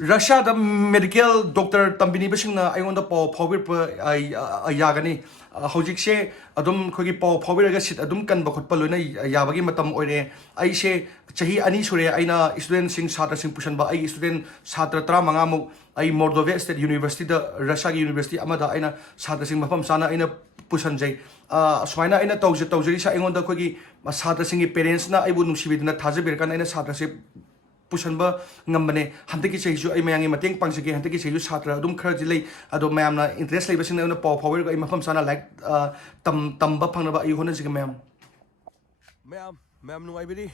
Russiada medical doctor tambini basingna aionda paw phawir pa yagani hojikse adum khogi paw phawiraga sit adum kan ba khotpa loina yabagi matam oire aise chahi ani sure aina student sing satra sing pusan ba ai student satra tra manga mu ai Mordovia State University da Russia University amada aina satra sing mafam sana aina pusan jai swaina aina tawjari sa aionda khogi satra sing parents na aibu nungsibidna thajabir kan aina satra se pusanba ngambane hantaki cheju ai mayangi mateng pangsege hantaki cheju satra adum khara jilai ado mayamna interest lai basing na paw power ga mafam sana like tamba phangna ba ai hona jiga mayam nu ai bidi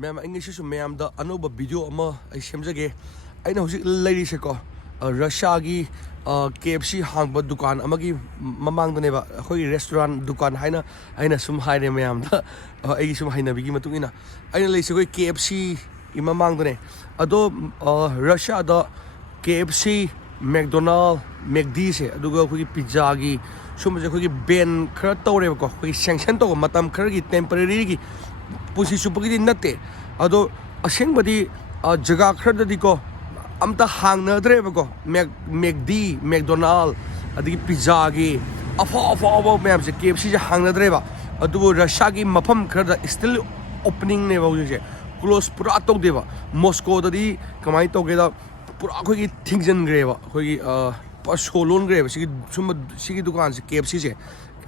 mayam english su mayam da anoba video ama ai semjage aina hoji lairi se ko Russia gi KFC hangba dukan amagi mamang dane ba khoi restaurant dukan haina aina sum haire mayam da ai sum haina bigi matungina aina lai se koi KFC imamang done ado Russia da KFC McDonald McD se aduga khoi pizza gi sumje khoi ban khara tawre ko khoi sanction to matam khara gi temporary gi pusi supagi natte ado ashengbadi jaga khara di ko amta hangna dre ko McD McDonald adi pizza gi afa ma'am se KFC je hangna dre ba adu Russia gi mafam khara still opening ne ba je close pura to deba Moscow dadi kamai to ge da pura khoi gi thingjan greba khoi gi pa solon greba sigi dukan se KFC je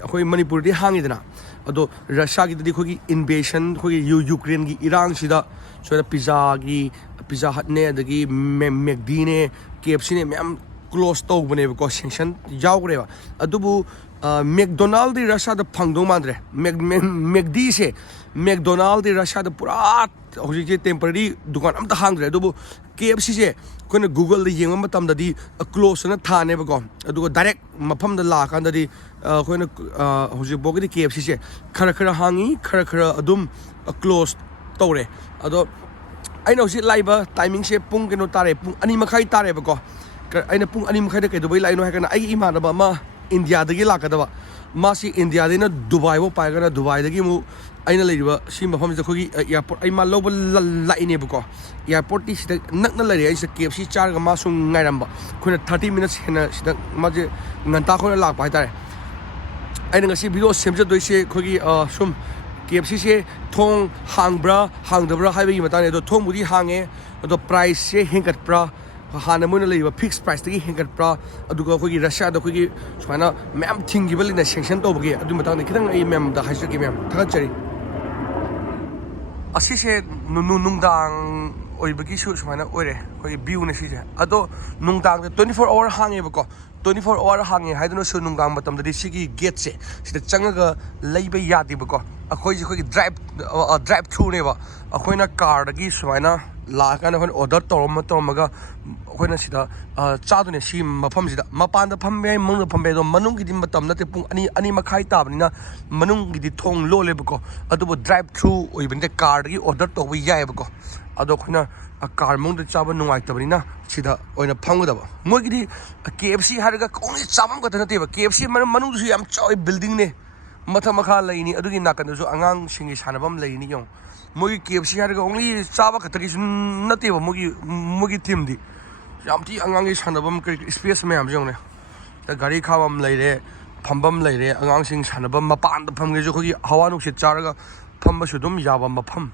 khoi Manipur di hangi dana ado Russia gi dadi khoi gi invasion khoi gi Ukraine gi Iran sida so da pizza hut ne dagi McD ne KFC ne ma'am close to bane ko sanction jaw greba adubu McDonald di Russia da phangdong mandre McD se McDonald di Russia da pura hoji temporary dukan amta hangre adubu KFC se kone Google da yengma matam da di close na thane ba ko adugo direct mafam da la kan da di kone hoji bogdi KFC se khara hangi khara adum close tore ado aina hoji laiba timing se pung keno tare pung ani makhai tare ba ko aina pung ani makhai da ke dubai laino ha kana ai imana ba ma India dagi lakadaba masi India dina Dubai wo paigana Dubai dagi mu aina leiba si mafam je khogi airport ai ma loba laine buko airport ti sida nakna lari ai se KFC char ga ma sung ngairamba khuna 30 minutes hena sida ma je nganta khona lak pai tare aina ngasi video semja doi se khogi sum KFC se thong hangbra hangdbra haibi matane do thong budi hange do price se hengat pra hana muna leiba fixed price tagi hengat pra aduga khoi Russia da khoi swana ma'am thingi balina sanction to bagi adu matang ne khidang ai ma'am da haisha ki ma'am thagat chari asi se nungdang oibagi su swana oire khoi view ne si je ado nungdang 24 hour hange ba ko 24 hour hange haidano su nungdang matam da sigi gate se sida changaga leiba yadi ba ko akhoi je khoi drive through ne ba akhoina car dagi swana la kana khon order tomaga khona sida chadune si mafam sida mapan da phambe mong da phambe do manung gi dim matam na te pung ani makhai tabni na manung gi di thong lo le bako adu drive through oi bende car gi order to wi yai bako ado khona car mong da chaba nungai tabni na sida oina phangu da ba mo gi di KFC har ga kong chabam ga na te ba KFC manung su yam choi building ne matha makha laini adu gi nakan su angang singi sanabam laini yong mogi KFC har ga only chaba khatagi sun nate ba mogi team di yamti angang gi sanabam space me am jong ne ta gari khawam leire phambam leire angang sing sanabam mapan da pham ge jo khogi hawa nuk se charaga phamba su dum yaba mapham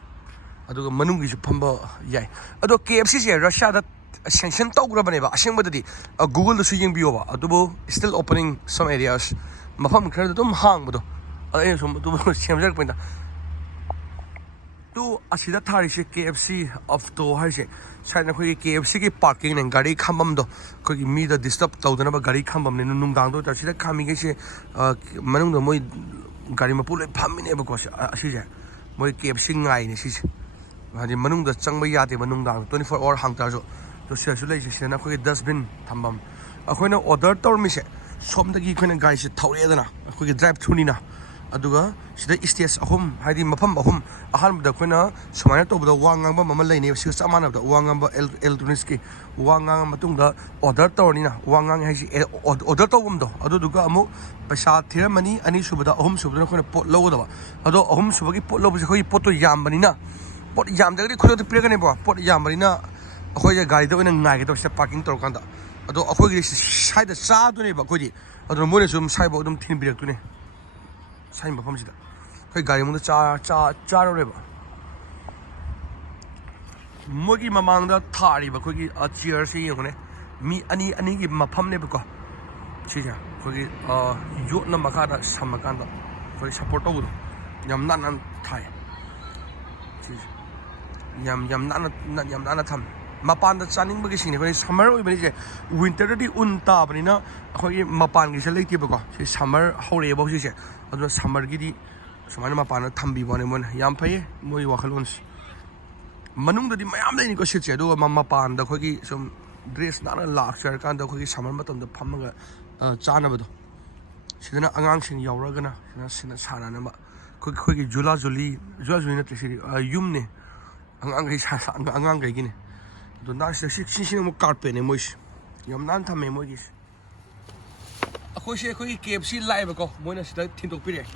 aduga manung gi su phamba yai ado KFC se Russia da sanction tawgra bane ba aseng badadi Google da su yeng biyo ba adubo still opening some areas mafam khar da dum hang bodo ai som du semjak pinda tu asida thari se KFC of to har se saina khoi KFC ki parking ne gari khambam do khoi mi da disturb tawdana ba gari khambam ne nung dang do ta sida khami ge se manung do moi gari ma pulai phammi ne ba ko asi je moi KFC ngai ne si hadi manung da changba ya te manung dang 24 hour hang ta jo to se su lai se na khoi dustbin thambam akhoina order tor mi se som da gi khoina gari se thawre da na khoi drive through ni na aduga sida stage ahum haidi mafam ahum ahan da khoina samana to da wangang ba mama laini si samana da wangang ba electronics ki wangang matung da order torni na wangang hai order to bum do adu duga amu paisa thira mani ani subada ahum subada khoina pot lo da ado ahum subagi pot lo bi khoi pot to yam bani na pot yam da ri khodo pire ga ne ba pot yam bani na ꯑꯩꯈꯣꯏꯁꯦ ꯒꯥꯔꯤꯗ ꯑꯣꯏꯅ ꯉꯥꯏꯒꯗꯕ ꯁꯤꯗ parking ꯇꯧꯔꯀꯥꯟꯗ ꯑꯗꯣ ꯑꯩꯈꯣꯏꯒꯤ ꯁꯥꯏꯗ ꯆꯥꯗꯣꯏꯅꯦꯕ ꯑꯩꯈꯣꯏꯗꯤ ꯑꯗꯨꯅ ꯃꯣꯏꯅꯁꯨ ꯑꯗꯨꯝ ꯁꯥꯏꯐꯥꯎ ꯑꯗꯨꯝ ꯊꯤꯟꯕꯤꯔꯛꯇꯣꯏꯅꯦ ꯁꯥꯏ ꯃꯐꯝꯁꯤꯗ ꯑꯩꯈꯣꯏ ꯒꯥꯔꯤ ꯃꯅꯨꯡꯗ ꯆꯥꯔꯨꯔꯦꯕ ꯃꯣꯏꯒꯤ ꯃꯃꯥꯡꯗ ꯊꯥꯔꯤꯕ ꯑꯩꯈꯣꯏꯒꯤ ꯆꯤꯌꯔꯁꯦ ꯌꯦꯡꯉꯨꯅꯦ ꯃꯤ ꯑꯅꯤꯒꯤ ꯃꯐꯝꯅꯦꯕꯀꯣ ꯁꯤꯁꯦ ꯑꯩꯈꯣꯏꯒꯤ ꯌꯣꯠꯅ ꯃꯈꯥꯗ ꯁꯝꯃꯀꯥꯟꯗ ꯑꯩꯈꯣꯏ ꯁꯞꯄꯣꯔꯠ ꯇꯧꯕꯗꯣ ꯌꯥꯝ ꯅꯥꯟꯅ ꯊꯥꯏ ꯁꯤꯁꯦ ꯌꯥꯝ ꯅꯥꯟꯅ ꯊꯝꯃꯦ ꯃꯄꯥꯟꯗ ꯆꯥꯅꯤꯡꯕꯒꯤꯁꯤꯡꯅꯦ ꯑꯩꯈꯣꯏ ꯁꯝꯃꯔ ꯑꯣꯏꯕꯅꯤꯁꯦ ꯋꯤꯟꯇꯔꯗꯗꯤ ꯎꯟ ꯇꯥꯕꯅꯤꯅ ꯑꯩꯈꯣꯏꯒꯤ ꯃꯄꯥꯟꯒꯤꯁꯦ ꯂꯩꯇꯦꯕꯀꯣ ꯁꯤ ꯁꯝꯃꯔ ꯍꯧꯔꯛꯑꯦꯕ ꯍꯧꯖꯤꯛꯁꯦ ꯑꯗꯨꯅ ꯁꯝꯃꯔꯒꯤꯗꯤ ꯁꯨꯃꯥꯏꯅ ꯃꯄꯥꯟꯗ ꯊꯝꯕꯤꯕꯅꯦ ꯃꯣꯏꯅ ꯌꯥꯝ ꯐꯩꯌꯦ ꯃꯣꯏꯒꯤ ꯋꯥꯈꯜꯂꯣꯟꯁꯦ ꯃꯅꯨꯡꯗꯗꯤ ꯃꯌꯥꯝ ꯂꯩꯅꯤꯀꯣ ꯁꯤꯠꯁꯦ ꯑꯗꯨꯒ ꯃꯄꯥꯟꯗ ꯑꯩꯈꯣꯏꯒꯤ ꯁꯨꯝ ꯗ꯭ꯔꯦꯁ ꯅꯥꯟꯅ ꯂꯥꯛꯆꯔꯀꯥꯟꯗ ꯑꯩꯈꯣꯏꯒꯤ ꯁꯝꯃꯔ ꯃꯇꯝꯗ ꯐꯝꯃꯒ ꯆꯥꯅꯕꯗꯣ ꯁꯤꯗꯅ ꯑꯉꯥꯡꯁꯤꯡ ꯌꯥꯎꯔꯒꯅ ꯁꯤꯅ ꯁꯥꯟꯅꯅꯕ ꯑꯩꯈꯣꯏꯒꯤ ꯖꯨꯂꯥ ꯖꯨꯂꯤ ꯅꯠꯇꯦ ꯁꯤꯗꯤ ꯌꯨꯝꯅꯦ ꯑꯉꯥꯡꯈꯩꯒꯤꯅꯦ ꯑꯗꯣ ꯁꯤꯁꯤꯅ ꯑꯃꯨꯛ ꯀꯥꯔꯄꯦꯠꯅꯦ ꯃꯣꯏꯁꯦ ꯌꯥꯝ ꯅꯥꯟꯅ ꯊꯝꯃꯦ ꯃꯣꯏꯒꯤꯁꯦ ꯑꯩꯈꯣꯏꯒꯤ KFC ꯂꯥꯛꯑꯦꯕꯀꯣ ꯃꯣꯏꯅ ꯁꯤꯗ ꯊꯤꯟꯗꯣꯛꯄꯤꯔꯛꯑꯦ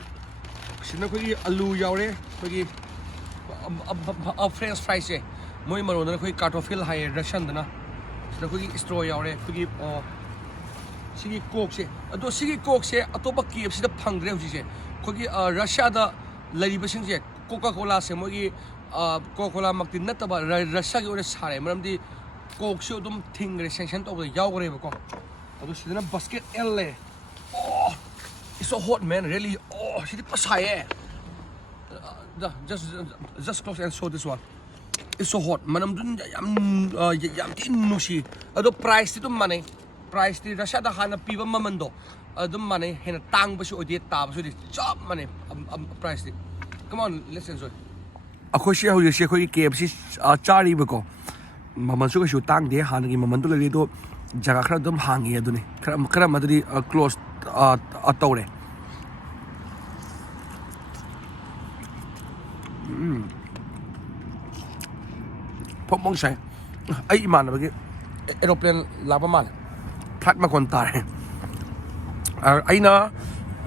ꯁꯤꯗ ꯑꯩꯈꯣꯏꯒꯤ ꯑꯂꯨ ꯌꯥꯎꯔꯦ ꯑꯩꯈꯣꯏꯒꯤ ꯐ꯭ꯔꯦꯟꯁ ꯐ꯭ꯔꯥꯏꯁꯦ ꯃꯣꯏ ꯃꯔꯣꯟꯗꯅ ꯑꯩꯈꯣꯏ ꯀꯥꯔꯇꯣꯐꯤꯜ ꯍꯥꯏꯌꯦ ꯔꯁꯟꯗꯅ ꯁꯤꯗ ꯑꯩꯈꯣꯏꯒꯤ ꯏꯁꯇ꯭ꯔꯣ ꯌꯥꯎꯔꯦ ꯑꯩꯈꯣꯏꯒꯤ ꯁꯤꯒꯤ ꯀꯣꯛꯁꯦ ꯑꯗꯣ ꯁꯤꯒꯤ ꯀꯣꯛꯁꯦ ꯑꯇꯣꯞꯄ KFCꯗ ꯐꯪꯗ꯭ꯔꯦ ꯍꯧꯖꯤꯛꯁꯦ ꯑꯩꯈꯣꯏꯒꯤ ꯔꯁꯤꯌꯥꯗ ꯂꯩꯔꯤꯕꯁꯤꯡꯁꯦ ꯀꯣꯀꯥ ꯀꯣꯂꯥꯁꯦ ꯃꯣꯏꯒꯤ ꯀꯣꯀꯥ ꯀꯣꯂꯥꯃꯛꯇꯤ ꯅꯠꯇꯕ ꯔꯁꯤꯌꯥꯒꯤ ꯑꯣꯏꯅ ꯁꯥꯔꯦ ꯃꯔꯝꯗꯤ ꯀꯣꯛꯁꯨ ꯑꯗꯨꯝ ꯊꯤꯡꯈ꯭ꯔꯦ ꯁꯦꯡꯁꯟ ꯇꯧꯕꯗ ꯌꯥꯎꯈ꯭ꯔꯦꯕꯀꯣ ꯑꯗꯣ ꯁꯤꯗꯅ ꯕꯁꯀꯦꯠ L ꯂꯩ ꯑꯣ it's so hot man really oh CD ꯄꯁꯥꯏꯌꯦ just close and show this one it's so hot manamdu yam tin nusi ado price ti dum mane price ti Russiada hana piba mamando adum mane hena tang basu odi ta basu di chop mane price ti come on let's enjoy akhoi shi hauji shi akhoi KFC chari bako maman su kasu tang de hana gi maman du le do jaga khara dum hangi aduni khara madri close atore phong sai ai imanabagi aeroplane laba mal flight makon tare aina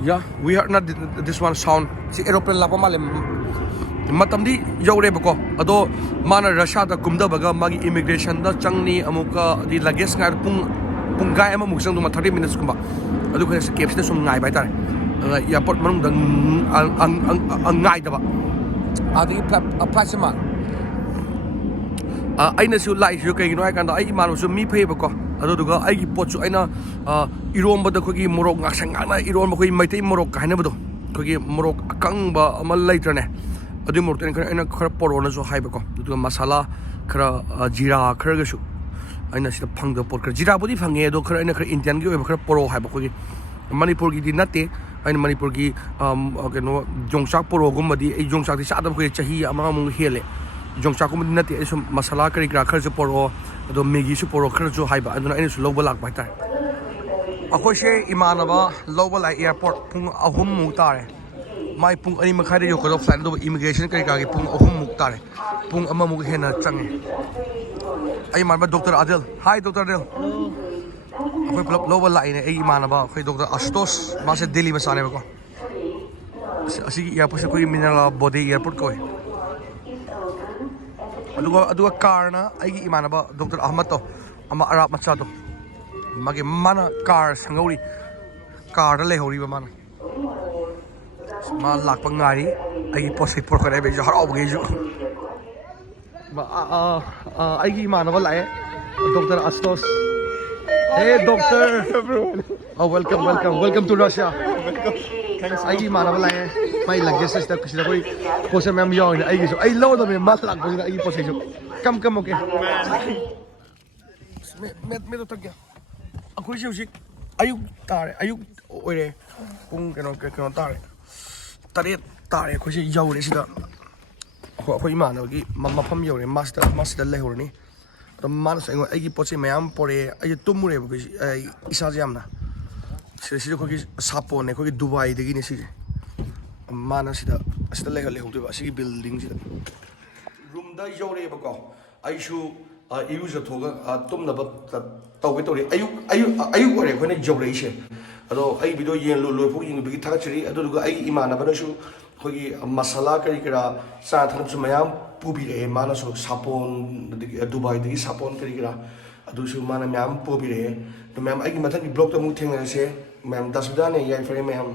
yeah we are not this one sound si aeroplane laba mal matamdi yore bako ado mana Russiada kumdabaga magi immigration da changni amuka di luggage ngar pung gai ama muksang duma 30 minutes kumba adu khare se KFC da sum ngai bai tare airport manung da ngai daba adi flight mal ꯑꯩꯅꯁꯨ ꯂꯥꯛꯏꯁꯨ ꯀꯩꯒꯤꯅꯣ ꯍꯥꯏꯀꯥꯟꯗ ꯑꯩ ꯏꯃꯥꯟꯅꯕꯁꯨ ꯃꯤ ꯐꯩꯌꯦꯕꯀꯣ ꯑꯗꯨꯗꯨꯒ ꯑꯩꯒꯤ ꯄꯣꯠꯁꯨ ꯑꯩꯅ ꯏꯔꯣꯝꯕꯗ ꯑꯩꯈꯣꯏꯒꯤ ꯃꯣꯔꯣꯛ ꯉꯥꯡꯅ ꯏꯔꯣꯝꯕ ꯑꯩꯈꯣꯏ ꯃꯩꯇꯩ ꯃꯣꯔꯣꯛꯀ ꯍꯥꯏꯅꯕꯗꯣ ꯑꯩꯈꯣꯏꯒꯤ ꯃꯣꯔꯣꯛ ꯑꯀꯪꯕ ꯑꯃ ꯂꯩꯇ꯭ꯔꯅꯦ ꯑꯗꯨꯒꯤ ꯃꯣꯔꯣꯛꯇꯣ ꯑꯩꯅ खरा ꯄꯣꯔꯛꯑꯣꯅꯁꯨ ꯍꯥꯏꯕꯀꯣ ꯑꯗꯨꯒ ꯃꯁꯥꯂꯥ ꯈꯔ ꯖꯤꯔꯥ ꯈꯔꯒꯁꯨ ꯑꯩꯅ ꯁꯤꯗ ꯐꯪꯗꯕ ꯄꯣꯠ ꯈꯔ ꯖꯤꯔꯥꯕꯨꯗꯤ ꯐꯪꯉꯦ ꯑꯗꯣ ꯑꯩꯅ ꯈꯔ ꯏꯟꯗꯤꯌꯟꯒꯤ ꯑꯣꯏꯕ ꯈꯔ ꯄꯣꯔꯛꯑꯣ ꯍꯥꯏꯕ ꯑꯩꯈꯣꯏꯒꯤ ꯃꯅꯤꯄꯨꯔꯒꯤꯗꯤ ꯅꯠꯇꯦ ꯑꯩꯅ ꯃꯅꯤꯄꯨꯔꯒꯤ ꯀꯩꯅꯣ ꯌꯣꯡꯆꯥꯛ ꯄꯣꯔꯣꯒꯨꯝꯕꯗꯤ ꯑꯩ ꯌꯣꯡꯆꯥꯛꯇꯤ ꯆꯥꯗꯕ ꯑꯩꯈꯣꯏ ꯆꯍꯤ ꯑꯃꯃꯨꯛ ꯍꯦꯜꯂꯦ ꯌꯣꯡꯆꯥꯛꯀꯨꯝꯕꯗꯤ ꯅꯠꯇꯦ ꯑꯩ ꯁꯨꯝ ꯃꯁꯥꯂꯥ ꯀꯔꯤ ꯀꯔꯥ ꯈꯔꯁꯨ ꯄꯣꯔꯛꯑꯣ ꯑꯗꯣ ꯃꯦꯒꯤꯁꯨ ꯄꯣꯔꯛꯑꯣ ꯈꯔꯁꯨ ꯍꯥꯏꯕ ꯑꯗꯨꯅ ꯑꯩꯅꯁꯨ ꯂꯧꯕ ꯂꯥꯛꯄ ꯍꯥꯏꯇꯥꯔꯦ ꯑꯩꯈꯣꯏꯁꯦ ꯏꯃꯥꯟꯅꯕ ꯂꯧꯕ ꯂꯥꯛꯑꯦ ꯑꯦꯌꯥꯔꯄꯣꯔꯠ ꯄꯨꯡ 3ꯃꯨꯛ ꯇꯥꯔꯦ ꯃꯥꯏ ꯄꯨꯡ 2:30ꯗ ꯌꯧꯒꯗꯕ ꯐ꯭ꯂꯥꯏꯠ ꯑꯗꯨꯕꯨ ꯏꯃꯤꯒ꯭ꯔꯦꯁꯟ ꯀꯔꯤ ꯀꯔꯥꯒꯤ ꯄꯨꯡ 3ꯃꯨꯛ ꯇꯥꯔꯦ ꯄꯨꯡ 1ꯃꯨꯛ ꯍꯦꯟꯅ ꯆꯪꯉꯦ ꯑꯩ ꯏꯃꯥꯟꯅꯕ ꯗꯣꯛꯇꯔ ꯑꯗꯤꯜ ꯍꯥꯏ ꯗꯣꯛꯇꯔ ꯑꯗꯤꯜ ꯑꯩꯈꯣꯏ ꯄꯨꯂꯞ ꯂꯧꯕ ꯂꯥꯛꯏꯅꯦ ꯑꯩꯒꯤ ꯏꯃꯥꯟꯅꯕ ꯑꯩꯈꯣꯏ ꯗꯣꯛꯇꯔ ꯑꯁꯇꯣꯁ ꯃꯥꯁꯦ ꯗꯦꯜꯂꯤ ꯃꯆꯥꯅꯦꯕꯀꯣ ꯑꯁꯤꯒꯤ ꯏꯌꯥꯔꯄꯣꯔꯠꯁꯦ ꯑꯩꯈꯣꯏꯒꯤ ꯃꯤꯅꯔꯥ ꯕꯣꯗꯤ ꯏꯌꯥꯔꯄꯣꯔꯠ ꯀꯧꯏ ꯑꯗꯨꯒ ꯀꯥꯔꯅ ꯑꯩꯒꯤ ꯏꯃꯥꯟꯅꯕ ꯗꯣꯛꯇꯔ ꯑꯍꯃꯠꯇꯣ ꯑꯃ ꯑꯔꯥꯞ ꯃꯆꯥꯗꯣ ꯃꯥꯅ ꯀꯥꯔ ꯁꯪꯍꯧꯔꯤ ꯀꯥꯔꯗ ꯂꯩꯍꯧꯔꯤꯕ ꯃꯥꯅ ꯃꯥ ꯂꯥꯛꯄ ꯉꯥꯏꯔꯤ ꯑꯩꯒꯤ ꯄꯣꯠ ꯆꯩ ꯄꯨꯔꯛꯀꯅꯦꯕ ꯑꯩꯁꯨ ꯍꯔꯥꯎꯕꯒꯤ ꯑꯩꯁꯨ ꯑꯩꯒꯤ ꯏꯃꯥꯟꯅꯕ ꯂꯥꯛꯑꯦ doctor ꯑꯁꯇꯣꯁ Hey doctor everyone welcome to Russia ꯑꯩꯒꯤ ꯏꯃꯥꯟꯅꯕ ꯂꯥꯛꯑꯦ ꯃꯥꯏ ꯂꯒꯦꯖ ꯁꯤꯗ ꯑꯩꯈꯣꯏ ꯄꯣꯠꯁꯦ ꯃꯌꯥꯝ ꯌꯥꯎꯏꯅꯦ ꯑꯩꯒꯤꯁꯨ ꯑꯩ ꯂꯧꯗꯕꯅꯦ ꯃꯥ ꯂꯥꯛꯄꯁꯤꯗ ꯑꯩꯒꯤ ꯄꯣꯠ ꯆꯩꯁꯨ ꯀꯝ ꯑꯣꯀꯦ ꯃꯦꯠꯇꯒꯦ ꯑꯩꯈꯣꯏꯁꯦ ꯍꯧꯖꯤꯛ ꯑꯌꯨꯛ ꯇꯥꯔꯦ ꯑꯌꯨꯛ ꯑꯣꯏꯔꯦ ꯄꯨꯡ ꯀꯩꯅꯣ ꯇꯥꯔꯦ 8 ꯇꯥꯔꯦ ꯑꯩꯈꯣꯏꯁꯦ ꯌꯧꯔꯦ ꯁꯤꯗ ꯑꯩꯈꯣꯏ ꯏꯃꯥꯟꯅꯕꯒꯤ ꯃꯐꯝ ꯌꯧꯔꯦ ꯃꯥꯁꯤꯗ ꯂꯩꯍꯧꯔꯅꯤ ꯑꯗꯣ ꯃꯥꯅꯁꯨ ꯑꯩꯒꯤ ꯄꯣꯠ ꯆꯩ ꯃꯌꯥꯝ ꯄꯣꯔꯛꯑꯦ ꯑꯩꯁꯦ ꯇꯨꯝꯃꯨꯔꯦꯕ ꯑꯩꯈꯣꯏ ꯏꯁꯥꯁꯦ ꯌꯥꯝꯅ sida ꯑꯩꯈꯣꯏꯒꯤ ꯁꯥꯄꯣꯟꯅꯦ ꯑꯩꯈꯣꯏꯒꯤ ꯗꯨꯕꯥꯏꯗꯒꯤꯅꯦ ꯁꯤꯁꯦ ꯃꯥꯅꯁꯤꯗ ꯂꯩꯍꯧꯗꯣꯏꯕ ꯑꯁꯤꯒꯤ ꯕꯤꯜꯗꯤꯡꯁꯤꯗ ꯔꯨꯝꯗ ꯌꯧꯔꯛꯑꯦꯕꯀꯣ ꯑꯩꯁꯨ 이루저토가 tumnaba tawge tawri ayuk ore khone jawreise ado ai bido yen lo phu ing bi thagachri adu duga ai imana banasu khogi masala kari kara sa thanam su mayam ꯄꯨꯕꯤꯔꯛꯑꯦ ꯃꯥꯅꯁꯨ ꯁꯥꯄꯣꯟ ꯑꯗꯒꯤ ꯗꯨꯕꯥꯏꯗꯒꯤ ꯁꯥꯄꯣꯟ ꯀꯔꯤ ꯀꯔꯥ ꯑꯗꯨꯁꯨ ꯃꯥꯅ ꯃꯌꯥꯝ ꯄꯨꯕꯤꯔꯛꯑꯦ ꯑꯗꯣ ꯃꯌꯥꯝ ꯑꯩꯒꯤ ꯃꯊꯪꯒꯤ ꯕ꯭ꯂꯣꯛꯇ ꯑꯃꯨꯛ ꯊꯦꯡꯅꯔꯁꯦ ꯃꯌꯥꯝ ꯗꯥꯁꯨꯗꯥꯅꯦ ꯌꯥꯏꯐꯔꯦ ꯃꯌꯥꯝ